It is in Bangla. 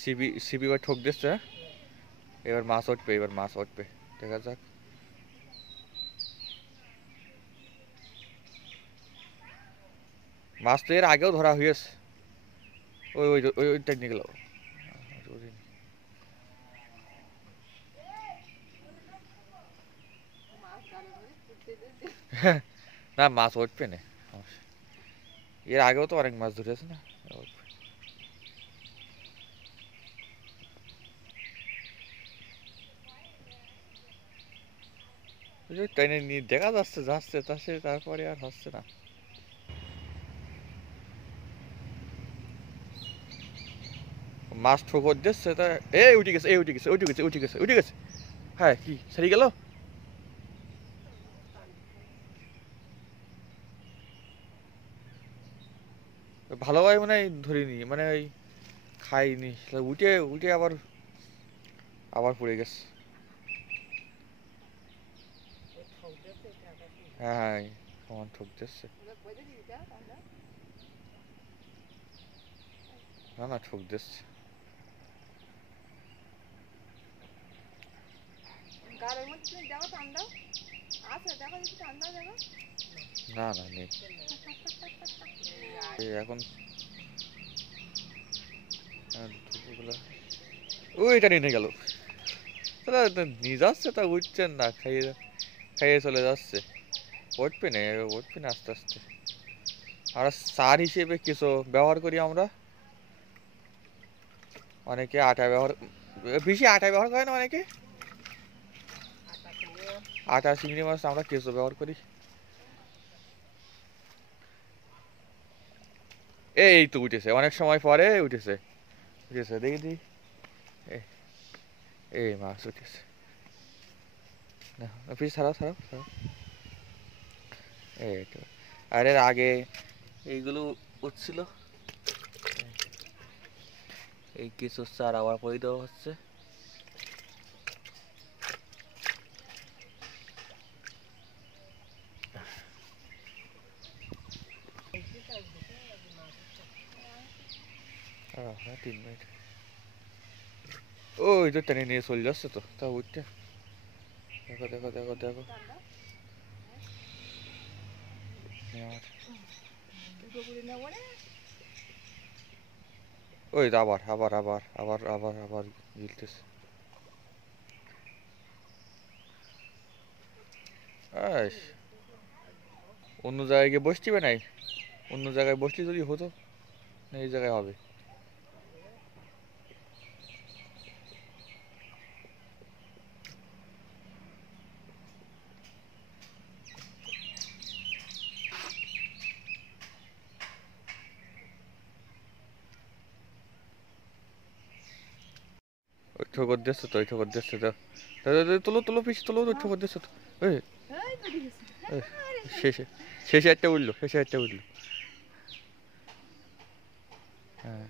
সিবি সিবি এবার ঠোক দিচ্ছে। এবার মাছ উঠবে, এবার মাছ উঠবে, দেখা যাক। মাছ তো এর আগেও ধরা হয়েছে। ওই ওই ওই ওইটা নিয়ে গেল। না মাছ উঠবে না, এর আগেও তো অনেক মাছ ধরেছে না। টেনে নিয়ে দেখা যাচ্ছে, যাচ্ছে তাছে, তারপরে আর হচ্ছে না। মাছ ঠোকর দিচ্ছে তা এই উঠে গেছে, এই উঠে গেছে, উঠে গেছে, উঠে গেছে, উঠে গেছে। হ্যাঁ কি সারি গেল। ভালোভাবে মানে ধরিনি, মানে ওই খাইনি, উঠে উঠে আবার আবার পড়ে গেছে। হ্যাঁ হ্যাঁ সমান ঠোক দিচ্ছে। না না ঠোক দিচ্ছে। না না নেই এখন। ওইটা নিয়ে গেল। নিয়ে যাচ্ছে তা উঠছেন না, খাইয়ে খাইয়ে চলে যাচ্ছে। উঠবে না, উঠবে না আস্তে আস্তে। আর সার হিসেবে কিছু ব্যবহার করি আমরা, অনেকে আটা ব্যবহার, বেশি আটা ব্যবহার করে না অনেকে। আটা চিংড়ি মাছ আমরা কিছু ব্যবহার করি। এই তো উঠেছে, অনেক সময় পরে উঠেছে, উঠেছে দেখি দেখি। এই মাছ উঠেছে। না পিস ছাড়াও ছাড়াও ছাড়াও। এই তো, আর এর আগে এইগুলো উঠছিল, এই কিছু চার আবার পরে দেওয়া হচ্ছে। হ্যাঁ 3 মিনিট। ওই তো টেনে নিয়ে চলে যাচ্ছে তো, তা উঠতে। দেখো দেখো দেখো দেখো। ওই তো আবার আবার আবার আবার আবার আবার গিলতেছে। অন্য জায়গায় গিয়ে বসতিবে নাই, অন্য জায়গায় বসলে যদি হতো, না এই জায়গায় হবে। ওই ঠোকর দিচ্ছে তো, ওই ঠোকর দিচ্ছে তো। তোলো তোলো পিস তোলো, ওই ঠোকর দিচ্ছে তো। এই এই, শেষে শেষে একটা উঠলো, শেষে একটা উঠলো। হ্যাঁ